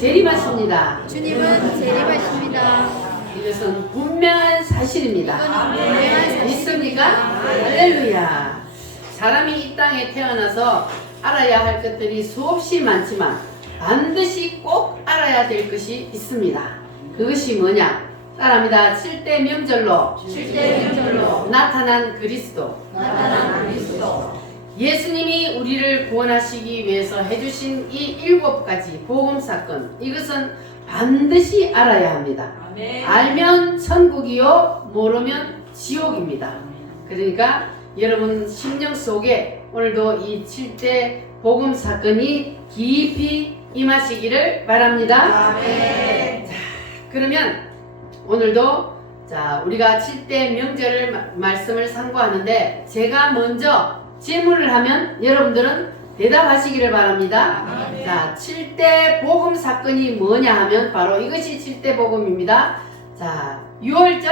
재림하십니다. 주님은 재림하십니다. 이것은 분명한 사실입니다. 이거는 분명한 사실입니다. 믿습니까? 할렐루야. 사람이 이 땅에 태어나서 알아야 할 것들이 수없이 많지만 반드시 꼭 알아야 될 것이 있습니다. 그것이 뭐냐? 따라합니다. 7대 명절로 나타난 그리스도. 예수님이 우리를 구원하시기 위해서 해주신 이 7가지 복음 사건, 이것은 반드시 알아야 합니다. 알면 천국이요, 모르면 지옥입니다. 그러니까 여러분 심령 속에 오늘도 이 7대 복음 사건이 깊이 임하시기를 바랍니다. 자, 그러면 오늘도 우리가 7대 명절을 말씀을 상고하는데, 제가 먼저 질문을 하면 여러분들은 대답하시기를 바랍니다. 자, 7대 복음 사건이 뭐냐 하면 바로 이것이 7대 복음입니다. 자, 6월절.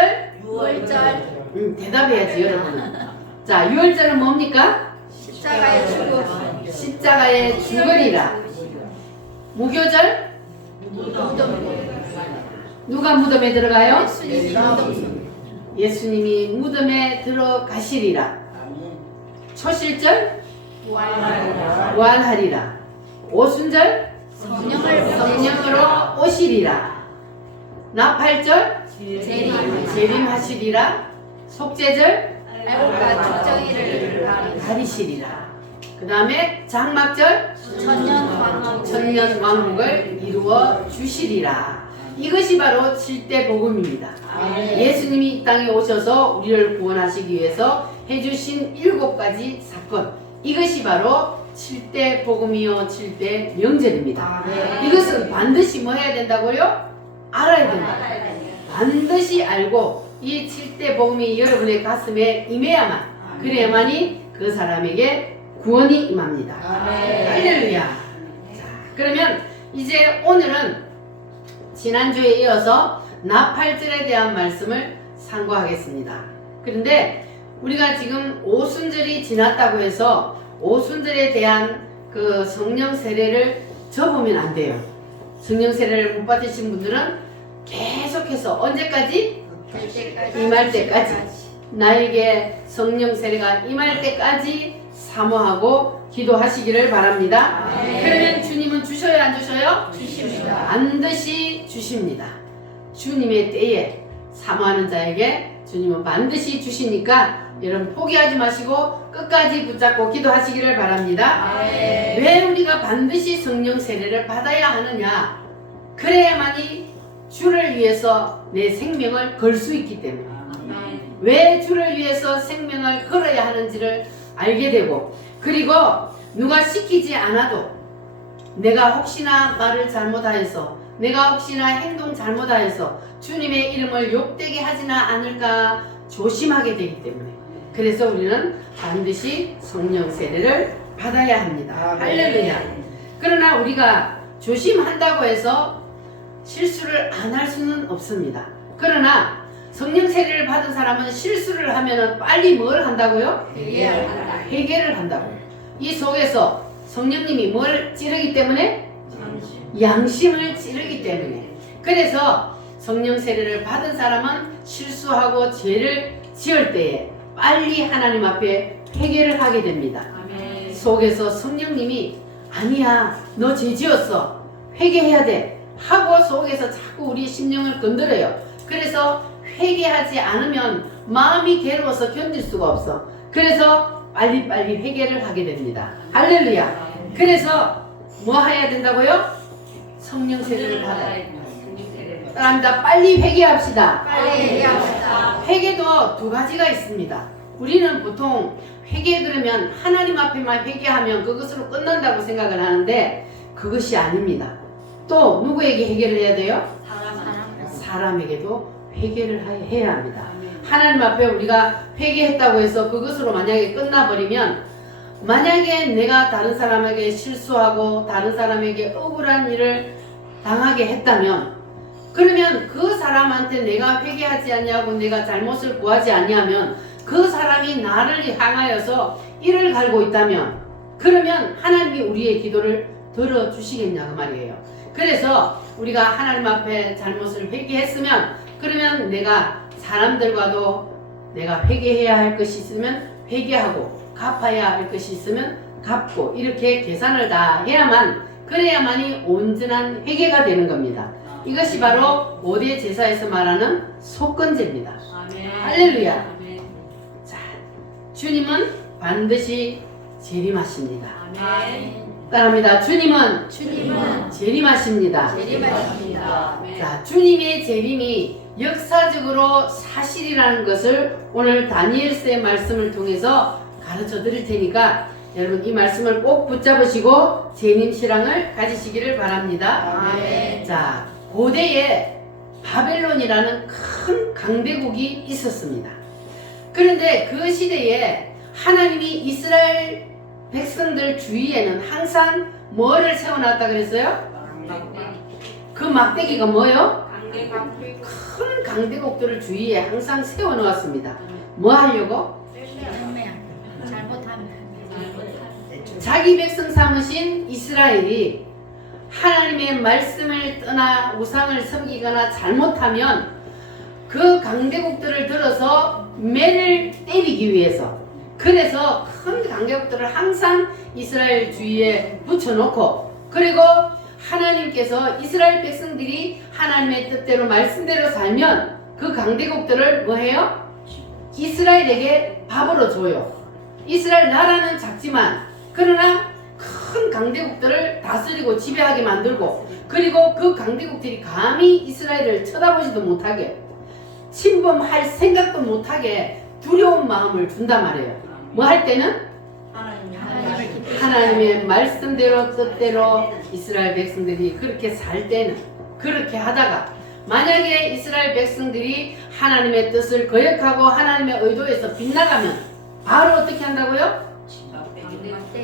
대답해야지 여러분은. 자, 6월절은 뭡니까? 십자가의 죽음. 십자가의 죽으리라. 무교절. 누가 무덤에 들어가요? 예수님이 무덤에 들어가시리라. 초실절 부활하리라. 오순절 성령으로 오시리라. 나팔절 재림하시리라. 속죄절 알곡과 죽정이를 가리시리라. 그 다음에 장막절 천년 왕국을 이루어 주시리라. 이것이 바로 7대 복음입니다. 예수님이 이 땅에 오셔서 우리를 구원하시기 위해서 해주신 7가지 사건, 이것이 바로 7대 복음이요 7대 명절입니다. 이것은 반드시 뭐 해야 된다고요? 알아야 된다. 반드시 알고 이 7대 복음이 여러분의 가슴에 임해야만, 그래야만이 그 사람에게 구원이 임합니다. 할렐루야. 자, 그러면 이제 오늘은 지난주에 이어서 나팔절에 대한 말씀을 상고하겠습니다. 그런데 우리가 지금 오순절이 지났다고 해서 오순절에 대한 그 성령 세례를 접으면 안 돼요. 성령 세례를 못 받으신 분들은 계속해서 언제까지? 임할 때까지, 나에게 성령 세례가 임할 때까지 사모하고 기도하시기를 바랍니다. 그러면 주님은 주셔요, 안 주셔요? 주십니다. 반드시 주십니다. 주님의 때에 사모하는 자에게 주님은 반드시 주시니까 여러분 포기하지 마시고 끝까지 붙잡고 기도하시기를 바랍니다. 왜 우리가 반드시 성령 세례를 받아야 하느냐? 그래야만이 주를 위해서 내 생명을 걸 수 있기 때문에. 왜 주를 위해서 생명을 걸어야 하는지를 알게 되고, 그리고 누가 시키지 않아도 내가 혹시나 말을 잘못하여서, 내가 혹시나 행동 잘못하여서 주님의 이름을 욕되게 하지는 않을까 조심하게 되기 때문에, 그래서 우리는 반드시 성령 세례를 받아야 합니다. 할렐루야. 그러나 우리가 조심한다고 해서 실수를 안 할 수는 없습니다. 그러나 성령 세례를 받은 사람은 실수를 하면 빨리 뭘 한다고요? 회개를 한다고요. 이 속에서 성령님이 뭘 찌르기 때문에? 양심을 찌르기 때문에. 그래서 성령 세례를 받은 사람은 실수하고 죄를 지을 때에 빨리 하나님 앞에 회개를 하게 됩니다. 속에서 성령님이 아니야, 너 죄 지었어, 회개해야 돼 하고 속에서 자꾸 우리 심령을 건드려요. 그래서 회개하지 않으면 마음이 괴로워서 견딜 수가 없어. 그래서 빨리빨리 회개를 하게 됩니다. 할렐루야. 그래서 뭐 해야 된다고요? 성령 세례를 받아야 됩니다. 따라합니다. 빨리 회개합시다. 회개도 2가지가 있습니다. 우리는 보통 회개 그러면 하나님 앞에만 회개하면 그것으로 끝난다고 생각을 하는데 그것이 아닙니다. 또 누구에게 회개를 해야 돼요? 사람에게도 회개를 해야 합니다. 하나님 앞에 우리가 회개했다고 해서 그것으로 만약에 끝나버리면, 만약에 내가 다른 사람에게 실수하고 다른 사람에게 억울한 일을 당하게 했다면, 그러면 그 사람한테 내가 회개하지 않냐고 내가 잘못을 구하지 아니하면 그 사람이 나를 향하여서 이를 갈고 있다면, 그러면 하나님이 우리의 기도를 들어주시겠냐 그 말이에요. 그래서 우리가 하나님 앞에 잘못을 회개했으면 그러면 내가 사람들과도 내가 회개해야 할 것이 있으면 회개하고 갚아야 할 것이 있으면 갚고 이렇게 계산을 다 해야만 그래야만이 온전한 회개가 되는 겁니다. 이것이 바로 5대 제사에서 말하는 속건제입니다. 할렐루야. 자, 주님은 반드시 재림하십니다. 따라합니다. 주님은 재림하십니다. 재림하십니다. 자, 주님의 재림이 역사적으로 사실이라는 것을 오늘 다니엘서의 말씀을 통해서 가르쳐 드릴 테니까 여러분 이 말씀을 꼭 붙잡으시고 재림 신앙을 가지시기를 바랍니다. 아멘. 자, 고대에 바벨론이라는 큰 강대국이 있었습니다. 그런데 그 시대에 하나님이 이스라엘 백성들 주위에는 항상 뭐를 세워놨다 그랬어요? 그 막대기가 뭐요? 큰 강대국들을 주위에 항상 세워놓았습니다. 뭐 하려고? 잘못하면 자기 백성 삼으신 이스라엘이 하나님의 말씀을 떠나 우상을 섬기거나 잘못하면 그 강대국들을 들어서 매를 때리기 위해서 그래서 큰 강대국들을 항상 이스라엘 주위에 붙여놓고 그리고 하나님께서 이스라엘 백성들이 하나님의 뜻대로 말씀대로 살면 그 강대국들을 뭐 해요? 이스라엘에게 밥으로 줘요. 이스라엘 나라는 작지만 그러나 큰 강대국들을 다스리고 지배하게 만들고 그리고 그 강대국들이 감히 이스라엘을 쳐다보지도 못하게 침범할 생각도 못하게 두려운 마음을 준단 말이에요. 뭐 할 때는? 하나님의 말씀대로 뜻대로 이스라엘 백성들이 그렇게 살 때는 그렇게 하다가 만약에 이스라엘 백성들이 하나님의 뜻을 거역하고 하나님의 의도에서 빗나가면 바로 어떻게 한다고요?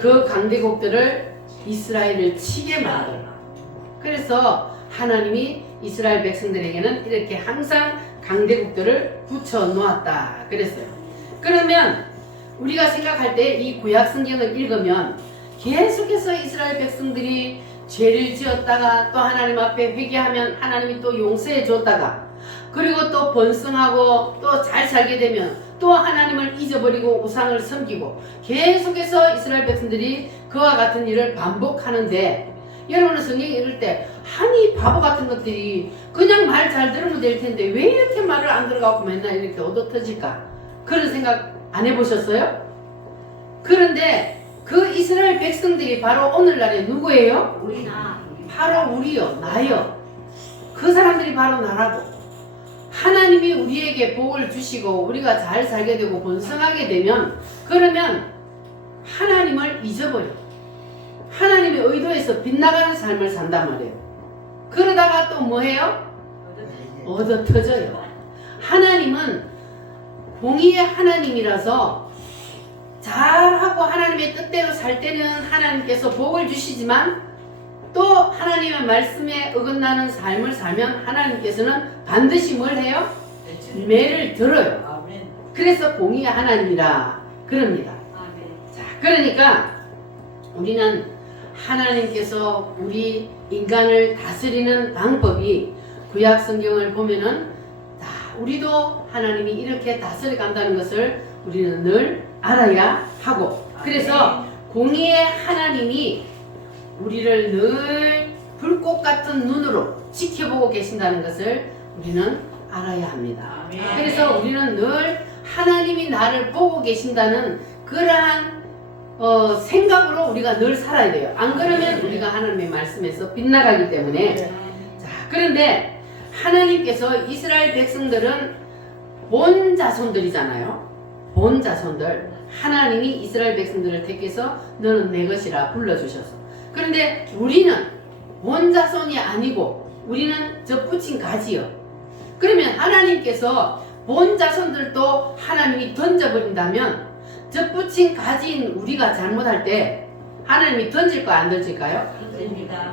그 강대국들을 이스라엘을 치게 만들어. 그래서 하나님이 이스라엘 백성들에게는 이렇게 항상 강대국들을 붙여 놓았다 그랬어요. 그러면 우리가 생각할 때 이 구약 성경을 읽으면 계속해서 이스라엘 백성들이 죄를 지었다가 또 하나님 앞에 회개하면 하나님이 또 용서해 줬다가 그리고 또 번성하고 또 잘 살게 되면 또 하나님을 잊어버리고 우상을 섬기고 계속해서 이스라엘 백성들이 그와 같은 일을 반복하는데 여러분은 성경 읽을 때 아니 바보 같은 것들이 그냥 말 잘 들으면 될 텐데 왜 이렇게 말을 안 들어가고 맨날 이렇게 얻어터질까 그런 생각 안 해보셨어요? 그런데 그 이스라엘 백성들이 바로 오늘날에 누구예요? 바로 우리요, 나요. 그 사람들이 바로 나라고 하나님이 우리에게 복을 주시고 우리가 잘 살게 되고 번성하게 되면 그러면 하나님을 잊어버려 하나님의 의도에서 빗나가는 삶을 산단 말이에요. 그러다가 또 뭐해요? 얻어터져요. 하나님은 공의의 하나님이라서 잘하고 하나님의 뜻대로 살 때는 하나님께서 복을 주시지만 또 하나님의 말씀에 어긋나는 삶을 살면 하나님께서는 반드시 뭘 해요? 매를 들어요. 그래서 공의의 하나님이라 그럽니다. 자, 그러니까 우리는 하나님께서 우리 인간을 다스리는 방법이 구약 성경을 보면은 우리도 하나님이 이렇게 다스려 간다는 것을 우리는 늘 알아야 하고 그래서 공의의 하나님이 우리를 늘 불꽃 같은 눈으로 지켜보고 계신다는 것을 우리는 알아야 합니다. 그래서 우리는 늘 하나님이 나를 보고 계신다는 그러한 생각으로 우리가 늘 살아야 돼요. 안 그러면 우리가 하나님의 말씀에서 빗나가기 때문에 자, 그런데 하나님께서 이스라엘 백성들은 본 자손들이잖아요. 본 자손들. 하나님이 이스라엘 백성들을 택해서 너는 내 것이라 불러주셔서. 그런데 우리는 본 자손이 아니고 우리는 저 붙인 가지요. 그러면 하나님께서 본 자손들도 하나님이 던져버린다면 저 붙인 가지인 우리가 잘못할 때 하나님이 던질 거 안 던질까요?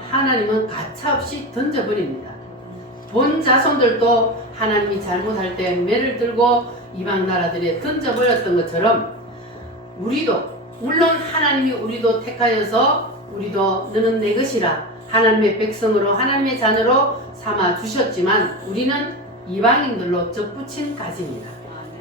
하나님은 가차없이 던져버립니다. 본 자손들도 하나님이 잘못할 때 매를 들고 이방 나라들에 던져버렸던 것처럼 우리도 물론 하나님이 우리도 택하여서 우리도 너는 내 것이라 하나님의 백성으로 하나님의 자녀로 삼아 주셨지만 우리는 이방인들로 접붙인 가지입니다.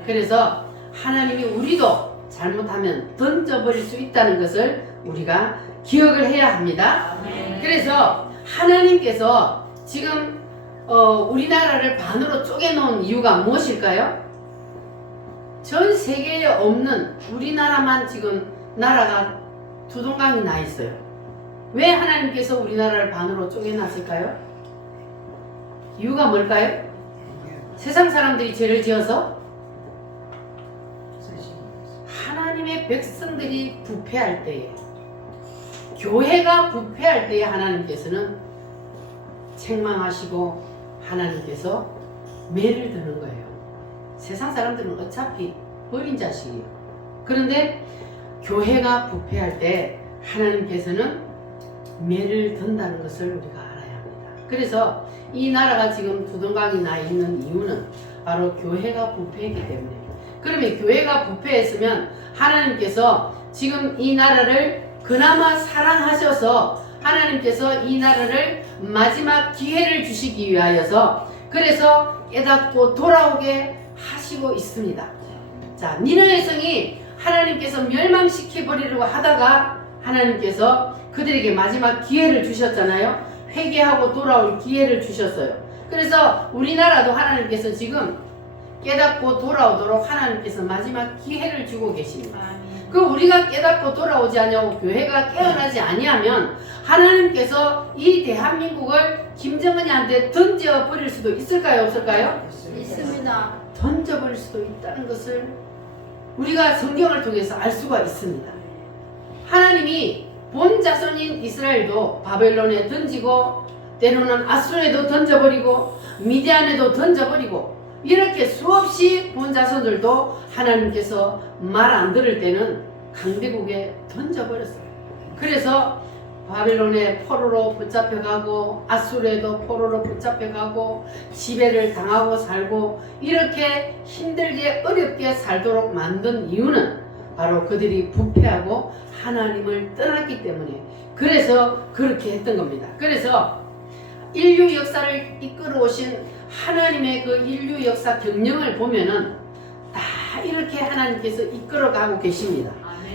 그래서 하나님이 우리도 잘못하면 던져버릴 수 있다는 것을 우리가 기억을 해야 합니다. 그래서 하나님께서 지금 우리나라를 반으로 쪼개놓은 이유가 무엇일까요? 전 세계에 없는 우리나라만 지금 나라가 두 동강이 나 있어요. 왜 하나님께서 우리나라를 반으로 쪼개놨을까요? 이유가 뭘까요? 세상 사람들이 죄를 지어서 하나님의 백성들이 부패할 때에, 교회가 부패할 때에 하나님께서는 책망하시고 하나님께서 매를 드는 거예요. 세상 사람들은 어차피 버린 자식이에요. 그런데 교회가 부패할 때 하나님께서는 매를 든다는 것을 우리가 알아야 합니다. 그래서 이 나라가 지금 두동강이 나 있는 이유는 바로 교회가 부패했기 때문에. 그러면 교회가 부패했으면 하나님께서 지금 이 나라를 그나마 사랑하셔서 하나님께서 이 나라를 마지막 기회를 주시기 위하여서 그래서 깨닫고 돌아오게 하시고 있습니다. 자, 니느웨 성이 하나님께서 멸망시켜버리려고 하다가 하나님께서 그들에게 마지막 기회를 주셨잖아요. 회개하고 돌아올 기회를 주셨어요. 그래서 우리나라도 하나님께서 지금 깨닫고 돌아오도록 하나님께서 마지막 기회를 주고 계십니다. 그 우리가 깨닫고 돌아오지 않냐고 교회가 깨어나지 아니하면 하나님께서 이 대한민국을 김정은이한테 던져버릴 수도 있을까요? 없을까요? 있습니다. 던져버릴 수도 있다는 것을 우리가 성경을 통해서 알 수가 있습니다. 하나님이 본 자손인 이스라엘도 바벨론에 던지고 때로는 아수르에도 던져버리고 미디안에도 던져버리고 이렇게 수없이 본 자손들도 하나님께서 말 안 들을 때는 강대국에 던져버렸어요. 그래서 바벨론에 포로로 붙잡혀가고 아수르에도 포로로 붙잡혀가고 지배를 당하고 살고 이렇게 힘들게 어렵게 살도록 만든 이유는 바로 그들이 부패하고 하나님을 떠났기 때문에 그래서 그렇게 했던 겁니다. 그래서 인류 역사를 이끌어 오신 하나님의 그 인류 역사 경영을 보면은 다 이렇게 하나님께서 이끌어가고 계십니다.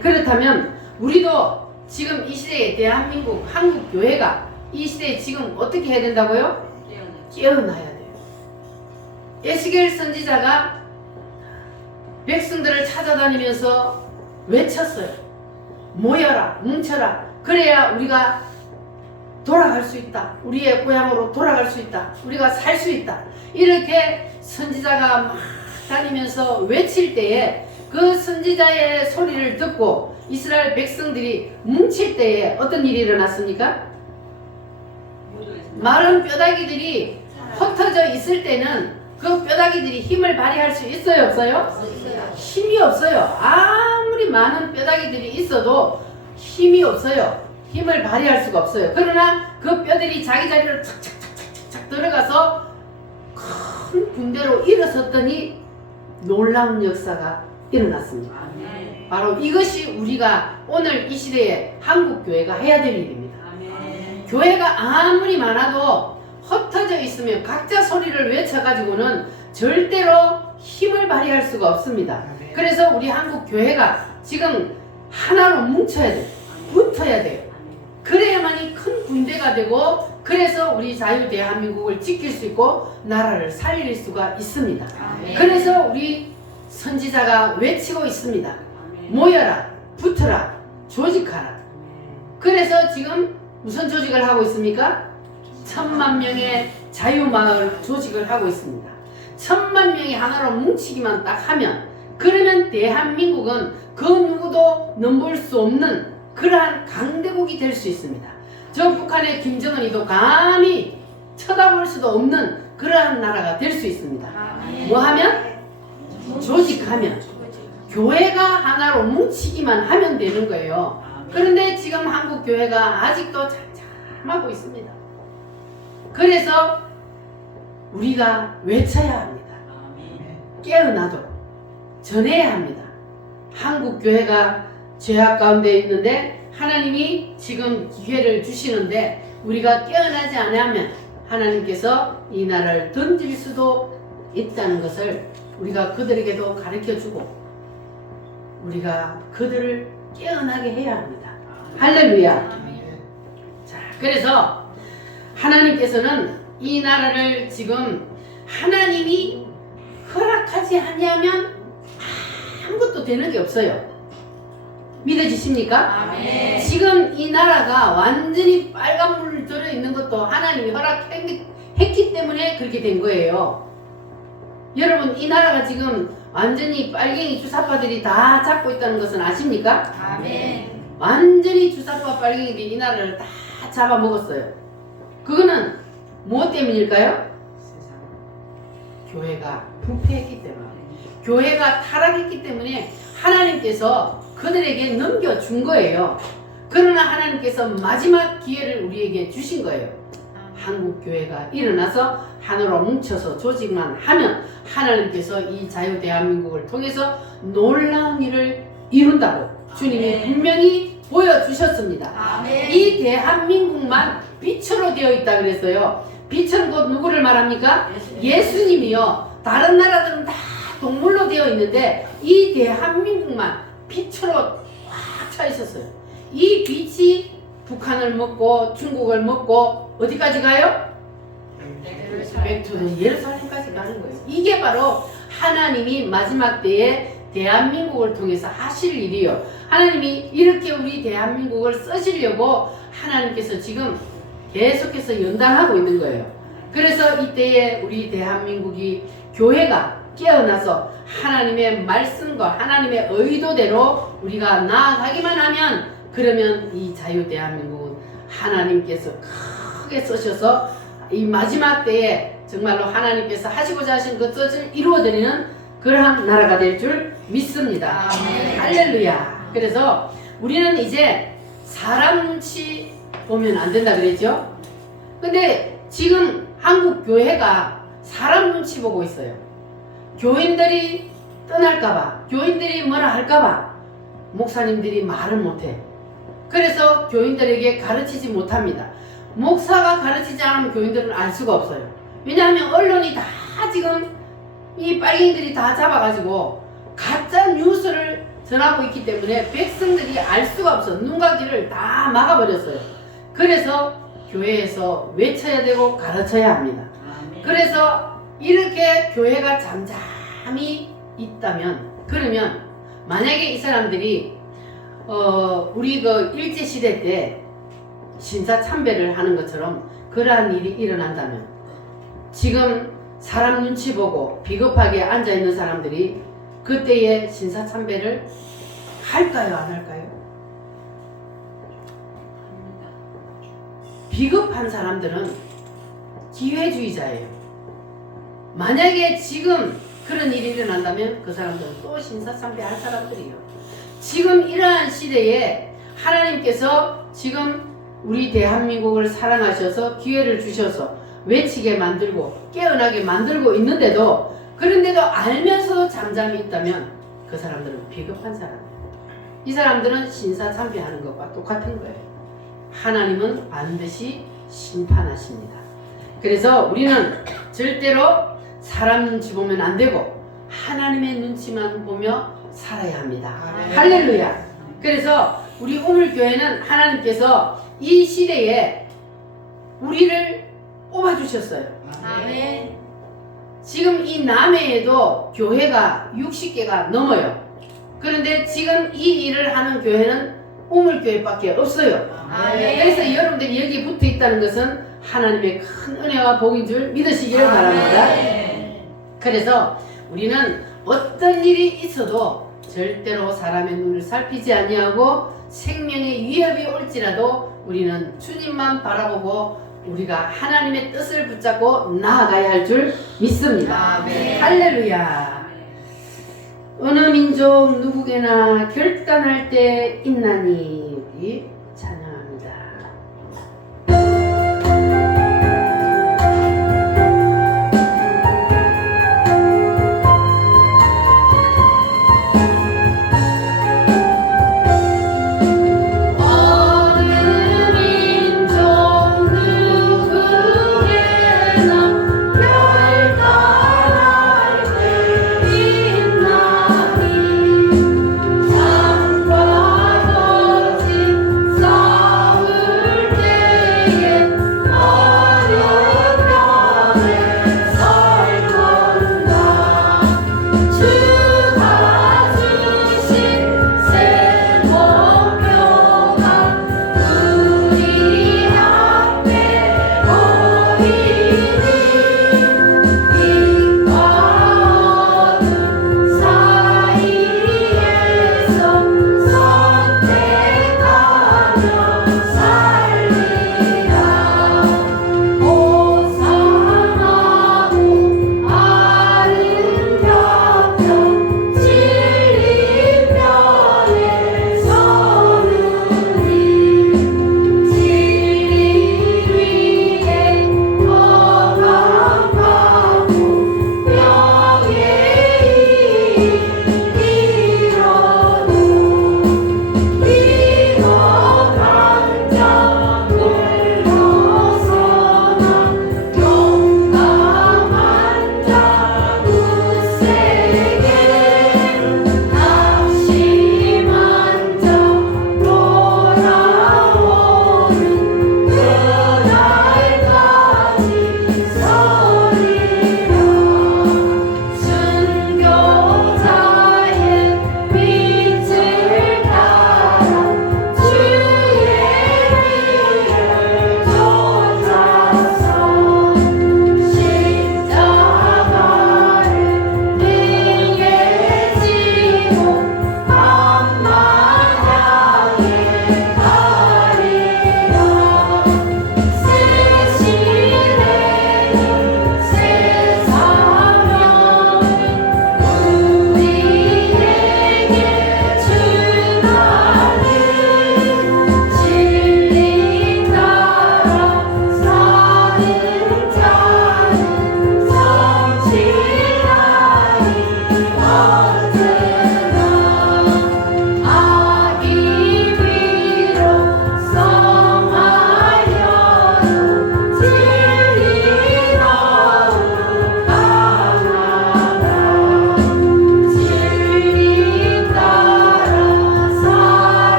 그렇다면 우리도 지금 이 시대에 대한민국 한국 교회가 이 시대에 지금 어떻게 해야 된다고요? 깨어나야 돼요. 에스겔 선지자가 백성들을 찾아다니면서 외쳤어요. 모여라, 뭉쳐라. 그래야 우리가 돌아갈 수 있다. 우리의 고향으로 돌아갈 수 있다. 우리가 살 수 있다. 이렇게 선지자가 막 다니면서 외칠 때에 그 선지자의 소리를 듣고 이스라엘 백성들이 뭉칠 때에 어떤 일이 일어났습니까? 마른 뼈다귀들이 흩어져 있을 때는 그 뼈다귀들이 힘을 발휘할 수 있어요? 없어요? 힘이 없어요. 아무리 많은 뼈다귀들이 있어도 힘이 없어요. 힘을 발휘할 수가 없어요. 그러나 그 뼈들이 자기 자리로 착착착착착 들어가서 큰 군대로 일어섰더니 놀라운 역사가 일어났습니다. 바로 이것이 우리가 오늘 이 시대에 한국교회가 해야 될 일입니다. 교회가 아무리 많아도 흩어져 있으면 각자 소리를 외쳐가지고는 절대로 힘을 발휘할 수가 없습니다. 그래서 우리 한국교회가 지금 하나로 뭉쳐야 돼요. 붙어야 돼요. 그래야만이 큰 군대가 되고 그래서 우리 자유 대한민국을 지킬 수 있고 나라를 살릴 수가 있습니다. 그래서 우리 선지자가 외치고 있습니다. 모여라, 붙어라, 조직하라. 그래서 지금 무슨 조직을 하고 있습니까? 1000만 명의 자유마을 조직을 하고 있습니다. 1000만 명이 하나로 뭉치기만 딱 하면 그러면 대한민국은 그 누구도 넘볼 수 없는 그러한 강대국이 될 수 있습니다. 저 북한의 김정은이도 감히 쳐다볼 수도 없는 그러한 나라가 될 수 있습니다. 뭐 하면? 조직하면. 교회가 하나로 뭉치기만 하면 되는 거예요. 그런데 지금 한국 교회가 아직도 잠잠하고 있습니다. 그래서 우리가 외쳐야 합니다. 깨어나도록 전해야 합니다. 한국 교회가 죄악 가운데 있는데 하나님이 지금 기회를 주시는데 우리가 깨어나지 않으면 하나님께서 이 나라를 던질 수도 있다는 것을 우리가 그들에게도 가르쳐주고 우리가 그들을 깨어나게 해야 합니다. 할렐루야. 자, 그래서 하나님께서는 이 나라를 지금 하나님이 허락하지 아니하면 아무것도 되는 게 없어요. 믿어지십니까? 아멘. 지금 이 나라가 완전히 빨간불 들어있는 것도 하나님이 허락했기 때문에 그렇게 된 거예요. 여러분, 이 나라가 지금 완전히 빨갱이 주사파들이 다 잡고 있다는 것은 아십니까? 아멘. 완전히 주사파 빨갱이들이 이 나라를 다 잡아먹었어요. 그거는 무엇 때문일까요? 교회가 부패했기 때문에, 교회가 타락했기 때문에 하나님께서 그들에게 넘겨준 거예요. 그러나 하나님께서 마지막 기회를 우리에게 주신 거예요. 한국 교회가 일어나서 하나로 뭉쳐서 조직만 하면 하나님께서 이 자유 대한민국을 통해서 놀라운 일을 이룬다고 주님이 분명히 보여주셨습니다. 아멘. 이 대한민국만 빛으로 되어 있다 그랬어요. 빛은 곧 누구를 말합니까? 예수님이요. 다른 나라들은 다 동물로 되어 있는데 이 대한민국만 빛으로 꽉 차 있었어요. 이 빛이 북한을 먹고 중국을 먹고 어디까지 가요? 예루살렘까지 가는 거예요. 이게 바로 하나님이 마지막 때에 대한민국을 통해서 하실 일이요. 하나님이 이렇게 우리 대한민국을 쓰시려고 하나님께서 지금 계속해서 연단하고 있는 거예요. 그래서 이때에 우리 대한민국이 교회가 깨어나서 하나님의 말씀과 하나님의 의도대로 우리가 나아가기만 하면 그러면 이 자유 대한민국은 하나님께서 크게 쓰셔서 이 마지막 때에 정말로 하나님께서 하시고자 하신 그 뜻을 이루어드리는 그러한 나라가 될 줄 믿습니다. 아멘. 할렐루야. 그래서 우리는 이제 사람 눈치 보면 안 된다 그랬죠? 근데 지금 한국 교회가 사람 눈치 보고 있어요. 교인들이 떠날까봐, 교인들이 뭐라 할까봐 목사님들이 말을 못해. 그래서 교인들에게 가르치지 못합니다. 목사가 가르치지 않으면 교인들은 알 수가 없어요. 왜냐하면 언론이 다 지금 이 빨갱이들이 다 잡아가지고 가짜 뉴스를 전하고 있기 때문에 백성들이 알 수가 없어. 눈과 귀를 다 막아버렸어요. 그래서 교회에서 외쳐야 되고 가르쳐야 합니다. 그래서 이렇게 교회가 잠잠히 있다면, 그러면 만약에 이 사람들이 우리 그 일제시대 때 신사참배를 하는 것처럼 그러한 일이 일어난다면 지금 사람 눈치 보고 비겁하게 앉아있는 사람들이 그때의 신사참배를 할까요? 안 할까요? 비겁한 사람들은 기회주의자예요. 만약에 지금 그런 일이 일어난다면 그 사람들은 또 신사참배 할 사람들이에요. 지금 이러한 시대에 하나님께서 지금 우리 대한민국을 사랑하셔서 기회를 주셔서 외치게 만들고 깨어나게 만들고 있는데도, 그런데도 알면서도 잠잠히 있다면 그 사람들은 비겁한 사람이에요. 이 사람들은 신사참배하는 것과 똑같은 거예요. 하나님은 반드시 심판하십니다. 그래서 우리는 절대로 사람 눈치 보면 안 되고 하나님의 눈치만 보며 살아야 합니다. 할렐루야. 그래서 우리 우물교회는 하나님께서 이 시대에 우리를 뽑아주셨어요. 아멘. 지금 이 남해에도 교회가 60개가 넘어요. 그런데 지금 이 일을 하는 교회는 우물교회밖에 없어요. 아멘. 그래서 여러분들이 여기 붙어 있다는 것은 하나님의 큰 은혜와 복인 줄 믿으시기를 바랍니다. 그래서 우리는 어떤 일이 있어도 절대로 사람의 눈을 살피지 아니하고 생명의 위협이 올지라도 우리는 주님만 바라보고 우리가 하나님의 뜻을 붙잡고 나아가야 할 줄 믿습니다. 아멘. 할렐루야. 어느 민족 누구에게나 결단할 때 있나니. 우리 찬양합니다. 어느 민족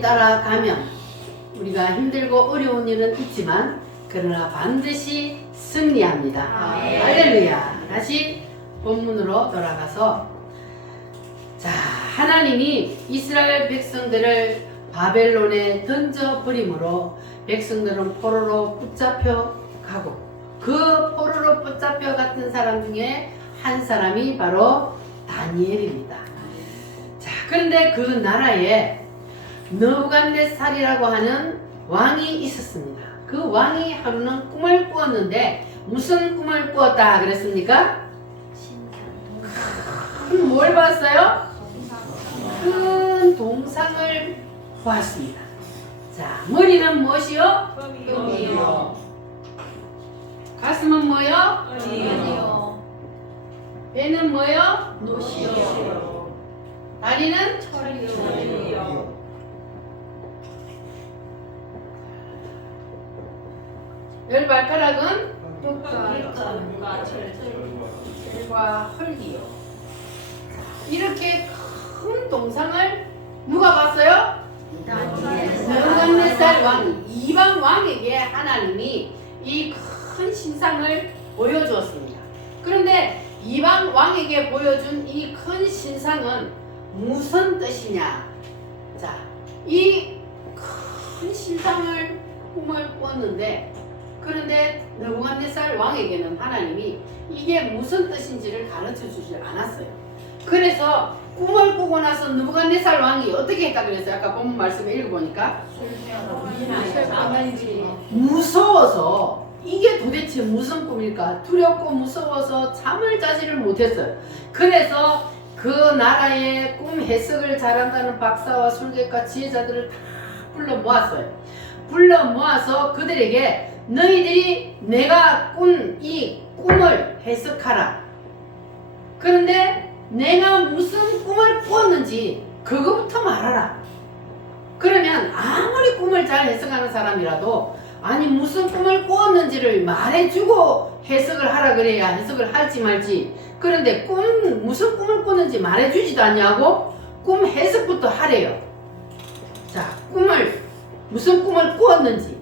따라가면 우리가 힘들고 어려운 일은 있지만 그러나 반드시 승리합니다. 할렐루야. 다시 본문으로 돌아가서 자, 하나님이 이스라엘 백성들을 바벨론에 던져버림으로 백성들은 포로로 붙잡혀 가고 그 포로로 붙잡혀 갔던 사람 중에 한 사람이 바로 다니엘입니다. 자, 그런데 그 나라에 느부갓네살이라고 하는 왕이 있었습니다. 그 왕이 하루는 꿈을 꾸었는데 무슨 꿈을 꾸었다 그랬습니까? 큰 뭘 봤어요? 큰 동상을 보았습니다. 자, 머리는 무엇이요? 금이요. 가슴은 뭐요? 은이요. 배는 뭐요? 노시요. 다리는? 철이요. 열 발가락은? 흙과 철과 흙이요. 이렇게 큰 동상을 누가 봤어요? 느부갓네살 왕, 이방 왕에게 하나님이 이 큰 신상을 보여주었습니다. 그런데 이방 왕에게 보여준 이 큰 신상은 무슨 뜻이냐? 자, 이 큰 신상을 꿈을 꿨는데 그런데 느부갓네살 왕에게는 하나님이 이게 무슨 뜻인지를 가르쳐 주지 않았어요. 그래서 꿈을 꾸고 나서 느부갓네살 왕이 어떻게 했다 그랬어요? 아까 본문 말씀을 읽어보니까 무서워서 이게 도대체 무슨 꿈일까? 두렵고 무서워서 잠을 자지를 못했어요. 그래서 그 나라의 꿈 해석을 잘한다는 박사와 술객과 지혜자들을 다 불러 모았어요. 불러 모아서 그들에게 너희들이 내가 꾼 이 꿈을 해석하라. 그런데 내가 무슨 꿈을 꾸었는지 그거부터 말하라. 그러면 아무리 꿈을 잘 해석하는 사람이라도 아니 무슨 꿈을 꾸었는지를 말해주고 해석을 하라 그래야 해석을 할지 말지. 그런데 무슨 꿈을 꾸는지 말해주지도 않냐고 꿈 해석부터 하래요. 자, 무슨 꿈을 꾸었는지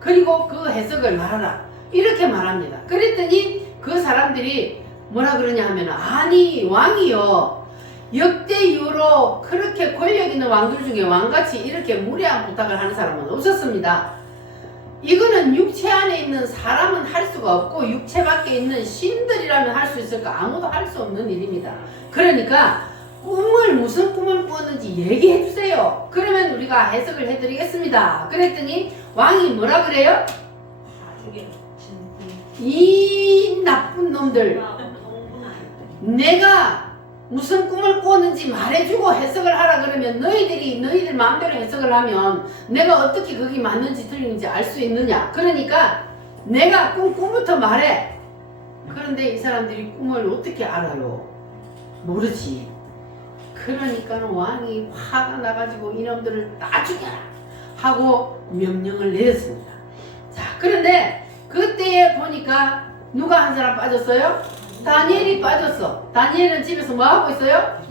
그리고 그 해석을 말하라 이렇게 말합니다. 그랬더니 그 사람들이 뭐라 그러냐 하면 아니 왕이요 역대 이후로 그렇게 권력 있는 왕들 중에 왕같이 이렇게 무례한 부탁을 하는 사람은 없었습니다. 이거는 육체 안에 있는 사람은 할 수가 없고 육체 밖에 있는 신들이라면 할 수 있을까? 아무도 할 수 없는 일입니다. 그러니까 무슨 꿈을 꾸었는지 얘기해 주세요. 그러면 우리가 해석을 해드리겠습니다. 그랬더니 왕이 뭐라 그래요? 이 나쁜 놈들, 내가 무슨 꿈을 꾸었는지 말해주고 해석을 하라 그러면 너희들 마음대로 해석을 하면 내가 어떻게 그게 맞는지 틀린지 알 수 있느냐. 그러니까 내가 꿈부터 말해. 그런데 이 사람들이 꿈을 어떻게 알아요? 모르지. 그러니까 왕이 화가 나가지고 이놈들을 다 죽여라 하고 명령을 내렸습니다. 자, 그런데 그때에 보니까 누가 한 사람 빠졌어요? 다니엘이 빠졌어. 다니엘은 집에서 뭐 하고 있어요?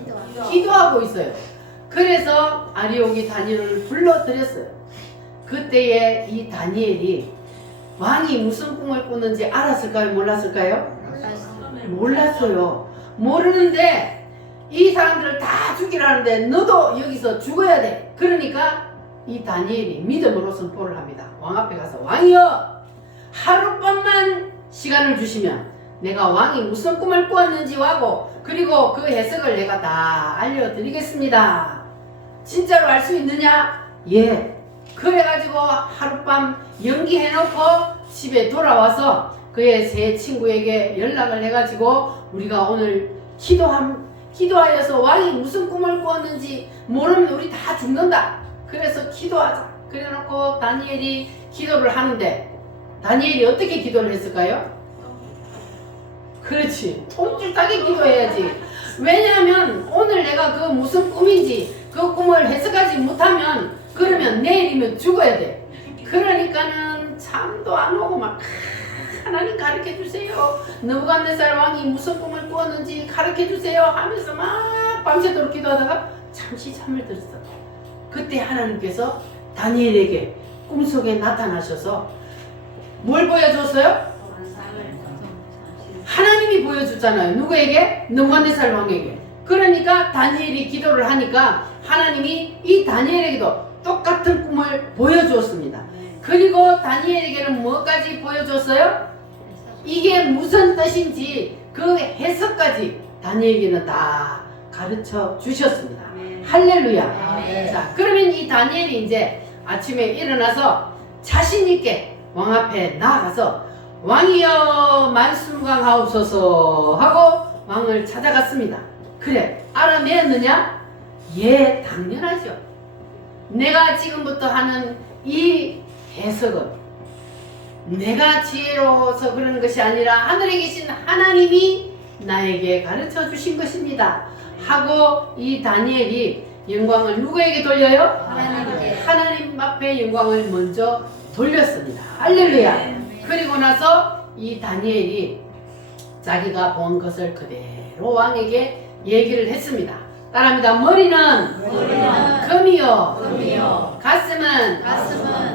기도하고 있어요. 그래서 아리옥이 다니엘을 불러들였어요. 그때에 이 다니엘이 왕이 무슨 꿈을 꾸는지 알았을까요? 몰랐을까요? 몰랐어요. 모르는데 이 사람들을 다 죽이라는데 너도 여기서 죽어야 돼. 그러니까 이 다니엘이 믿음으로 선포를 합니다. 왕 앞에 가서 왕이여 하룻밤만 시간을 주시면 내가 왕이 무슨 꿈을 꾸었는지 하고 그리고 그 해석을 내가 다 알려드리겠습니다. 진짜로 알 수 있느냐? 예. 그래가지고 하룻밤 연기해놓고 집에 돌아와서 그의 세 친구에게 연락을 해가지고 우리가 오늘 기도하여서 왕이 무슨 꿈을 꾸었는지 모르면 우리 다 죽는다. 그래서 기도하자. 그래놓고 다니엘이 기도를 하는데 다니엘이 어떻게 기도를 했을까요? 그렇지. 통줄타게 기도해야지. 왜냐하면 오늘 내가 그 무슨 꿈인지 그 꿈을 해석하지 못하면 그러면 내일이면 죽어야 돼. 그러니까는 잠도 안 오고 막 하나님 가르쳐주세요. 느부갓네살 왕이 무슨 꿈을 꾸었는지 가르쳐주세요 하면서 막 밤새도록 기도하다가 잠시 잠을 들었어. 그때 하나님께서 다니엘에게 꿈속에 나타나셔서 뭘 보여줬어요? 하나님이 보여줬잖아요. 누구에게? 느부갓네살 왕에게. 그러니까 다니엘이 기도를 하니까 하나님이 이 다니엘에게도 똑같은 꿈을 보여주었습니다. 그리고 다니엘에게는 뭐까지 보여줬어요? 이게 무슨 뜻인지 그 해석까지 다니엘에게는 다 가르쳐 주셨습니다. 할렐루야. 자, 그러면 이 다니엘이 이제 아침에 일어나서 자신 있게 왕 앞에 나아가서 왕이여 만수무강하옵소서 하고 왕을 찾아갔습니다. 그래, 알아내었느냐? 예, 당연하죠. 내가 지금부터 하는 이 해석은 내가 지혜로워서 그러는 것이 아니라 하늘에 계신 하나님이 나에게 가르쳐 주신 것입니다 하고 이 다니엘이 영광을 누구에게 돌려요? 하나님께. 하나님 앞에 영광을 먼저 돌렸습니다. 할렐루야. 그리고 나서 이 다니엘이 자기가 본 것을 그대로 왕에게 얘기를 했습니다. 따라합니다. 머리는 금이요, 가슴은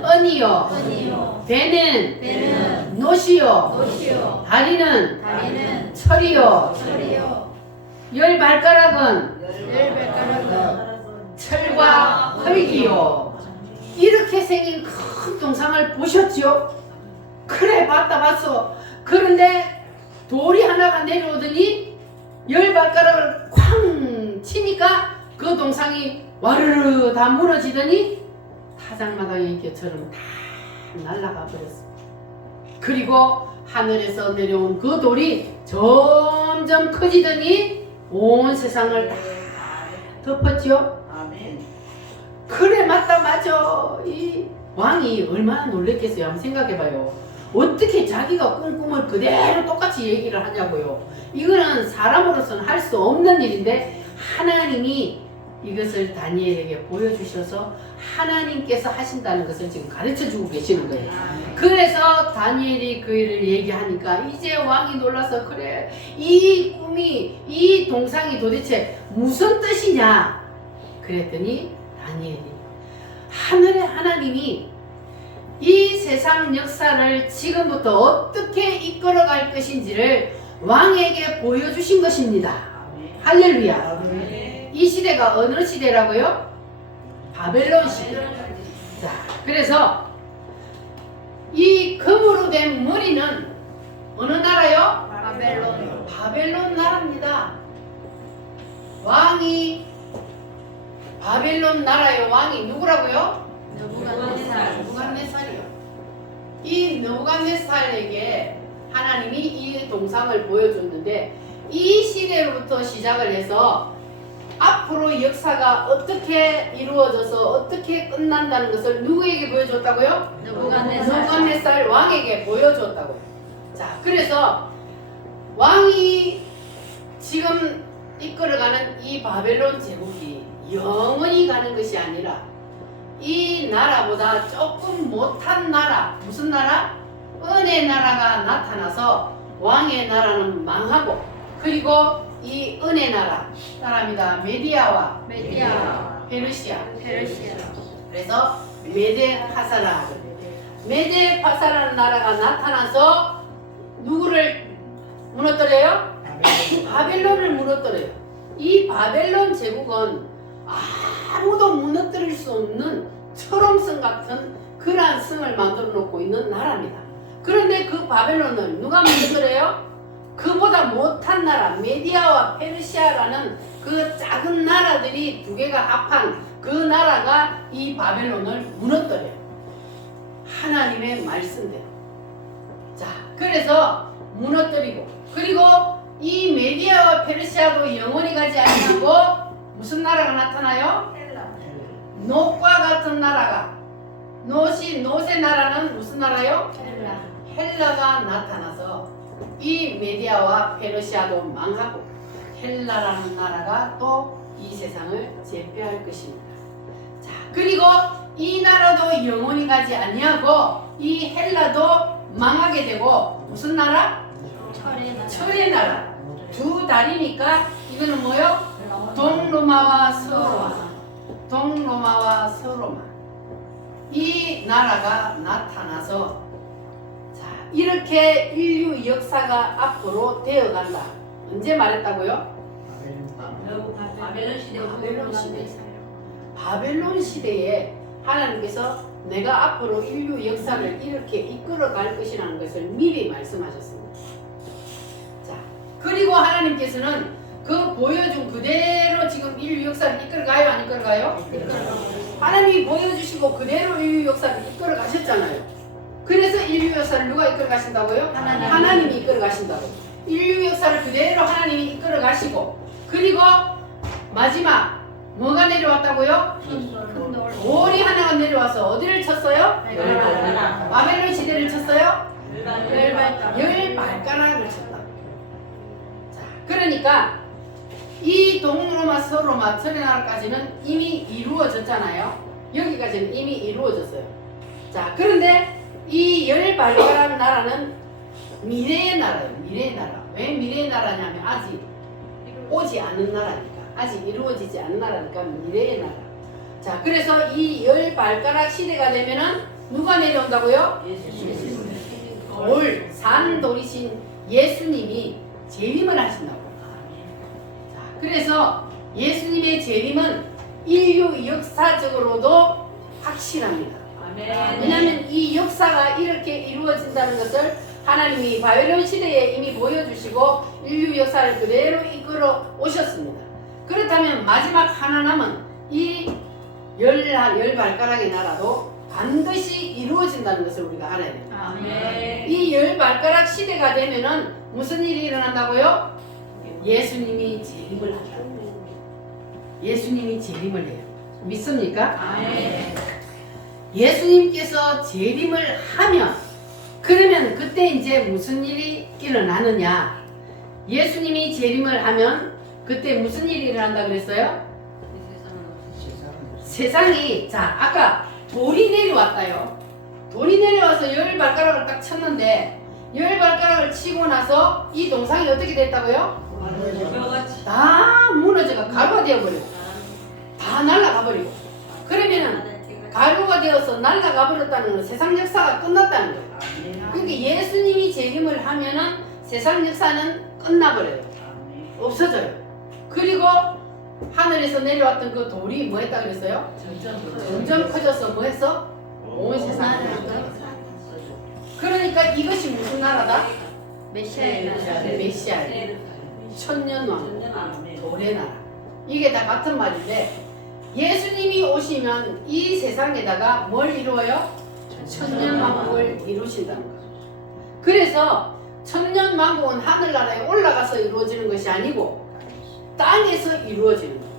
은이요, 배는 노시요, 다리는 철이요, 열 발가락은 철과 흙이요. 이렇게 생긴 큰 동상을 보셨죠? 그래, 봤어. 그런데 돌이 하나가 내려오더니 열 발가락을 쾅 치니까 그 동상이 와르르 다 무너지더니 타작마당의 곁처럼 다 날아가 버렸어. 그리고 하늘에서 내려온 그 돌이 점점 커지더니 온 세상을 다 덮었죠. 그래, 맞아. 이 왕이 얼마나 놀랬겠어요. 한번 생각해봐요. 어떻게 자기가 꾼 꿈을 그대로 똑같이 얘기를 하냐고요. 이거는 사람으로서는 할 수 없는 일인데 하나님이 이것을 다니엘에게 보여주셔서 하나님께서 하신다는 것을 지금 가르쳐주고 계시는 거예요. 그래서 다니엘이 그 일을 얘기하니까 이제 왕이 놀라서 그래 이 꿈이 이 동상이 도대체 무슨 뜻이냐 그랬더니 다니엘이 하늘의 하나님이 이 세상 역사를 지금부터 어떻게 이끌어갈 것인지를 왕에게 보여주신 것입니다. 할렐루야. 이 시대가 어느 시대라고요? 바벨론 시대. 자, 그래서 이 금으로 된 머리는 어느 나라요? 바벨론. 바벨론 나라입니다. 왕이 바벨론 나라의 왕이 누구라고요? 느부갓네살. 느부갓네살이요. 이 느부갓네살에게 하나님이 이 동상을 보여줬는데 이 시대로부터 시작을 해서 앞으로 역사가 어떻게 이루어져서 어떻게 끝난다는 것을 누구에게 보여줬다고요? 느부갓네살 왕에게 보여줬다고요. 자, 그래서 왕이 지금 이끌어가는 이 바벨론 제국이 영원히 가는 것이 아니라 이 나라보다 조금 못한 나라, 무슨 나라? 은혜 나라가 나타나서 왕의 나라는 망하고 그리고 이 은혜 나라입니다. 메디아와 페르시아. 그래서 메데 파사라는 나라가 나타나서 누구를 무너뜨려요? 바벨론을 무너뜨려요. 이 바벨론 제국은 아무도 무너뜨릴 수 없는 철옹성 같은 그러한 성을 만들어 놓고 있는 나라입니다. 그런데 그 바벨론을 누가 무너뜨려요? 그보다 못한 나라 메디아와 페르시아라는 그 작은 나라들이 두 개가 합한 그 나라가 이 바벨론을 무너뜨려요. 하나님의 말씀대로. 자, 그래서 무너뜨리고 그리고 이 메디아와 페르시아도 영원히 가지 아니하고 무슨 나라가 나타나요? 놋과 같은 나라가 놋의 나라는 무슨 나라요? 헬라가 나타나서 이 메디아와 페르시아도 망하고 헬라라는 나라가 또 이 세상을 제패할 것입니다. 자, 그리고 이 나라도 영원히 가지 아니하고 이 헬라도 망하게 되고 무슨 나라? 철의 나라. 두 다리니까 이거는 뭐요? 동로마와 서로마. 이 나라가 나타나서 자, 이렇게 인류 역사가 앞으로 되어간다. 언제 말했다고요? 바벨론 시대에 하나님께서 내가 앞으로 인류 역사를 이렇게 이끌어갈 것이라는 것을 미리 말씀하셨습니다. 자, 그리고 하나님께서는 그 보여준 그대로 지금 인류 역사를 이끌어가요? 안 이끌어가요? 하나님이 보여주시고 그대로 인류 역사를 이끌어 가셨잖아요. 그래서 인류 역사를 누가 이끌어 가신다고요? 하나님이 이끌어 가신다고. 인류 역사를 그대로 하나님이 이끌어 가시고 그리고 마지막 뭐가 내려왔다고요? 돌이 하나가 내려와서 어디를 쳤어요? 바벨론 시대를 쳤어요? 열 발가락을 쳤다. 자, 그러니까 이 동로마 서로마 철의 나라까지는 이미 이루어졌잖아요. 여기까지는 이미 이루어졌어요. 자, 그런데 이 열 발가락 나라는 미래의 나라예요. 미래의 나라. 왜 미래의 나라냐면 아직 오지 않은 나라니까. 아직 이루어지지 않은 나라니까 미래의 나라. 자, 그래서 이 열 발가락 시대가 되면은 누가 내려온다고요? 산돌이신 예수님이 재림을 하신다고. 자, 그래서 예수님의 재림은 인류 역사적으로도 확실합니다. 왜냐하면 이 역사가 이렇게 이루어진다는 것을 하나님이 바벨론 시대에 이미 보여주시고 인류 역사를 그대로 이끌어 오셨습니다. 그렇다면 마지막 하나 남은 이 열 발가락의 나라도 반드시 이루어진다는 것을 우리가 알아야 됩니다. 이 열 발가락 시대가 되면은 무슨 일이 일어난다고요? 예수님이 재림을 한다. 예수님이 재림을 해요. 믿습니까? 예수님께서 재림을 하면 그러면 그때 이제 무슨 일이 일어나느냐? 예수님이 재림을 하면 그때 무슨 일이 일어난다 그랬어요? 세상이 자 아까 돌이 내려왔다요. 돌이 내려와서 열 발가락을 딱 쳤는데 열 발가락을 치고 나서 이 동상이 어떻게 됐다고요? 다 무너져가 가루가 되어버리고 다 날아가 버리고 그러면은 가루가 되어서 날아가 버렸다는 건 세상 역사가 끝났다는 거예요. 그러니까 예수님이 재림을 하면은 세상 역사는 끝나버려요. 없어져요. 그리고 하늘에서 내려왔던 그 돌이 뭐 했다 그랬어요? 점점 커져서 뭐 했어? 온 세상을 그러니까 이것이 무슨 나라다? 메시아 천년왕 돌의 나라 이게 다 같은 말인데 예수님이 오시면 이 세상에다가 뭘 이루어요? 천년왕국을 이루신다는 거죠. 그래서 천년왕국은 하늘나라에 올라가서 이루어지는 것이 아니고 땅에서 이루어지는 거예요.